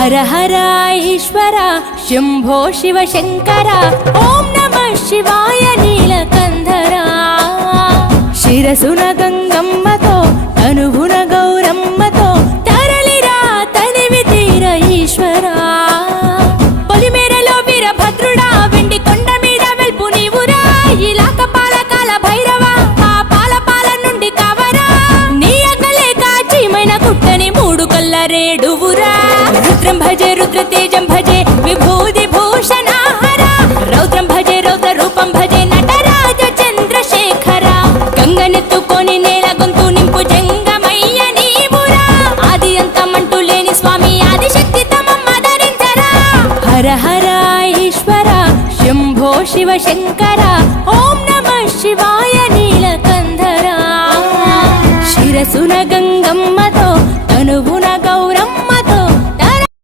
హర హర ఈశ్వర శంభో శివ శంకర ఓం నమః శివాయ నీలకంధర శిరసున గంగమ్మతో తనువున గౌరమ్మతో తరలిరా తనివి తీర ఈశ్వరా పొలిమేరలో వీరభద్రుడా వెండి కొండ మీద వెల్పు నీవురా ఇలాక పాలకాల భైరవ ఆ పాల నుండి కవరా నీ అగలే కాచీమైన కుట్టని మూడు కల్ల రేడువురా రుద్రం భజే రుద్ర తేజం భజే విభూతి భూషణాహర రౌద్రం భజే రౌద్ర రూపం భజే నటరాజ చంద్రశేఖర గంగనెత్తుకొని నేల గొంతు నింపు జంగమయ్య నీవురా ఆది అంతమంటూ లేని స్వామి ఆదిశక్తి తమమ్మ ధరించరా హర హర ఈశ్వర శంభో శివ శంకర ఓం నమః శివాయ నీలకంధర శిరసున గంగమ్మ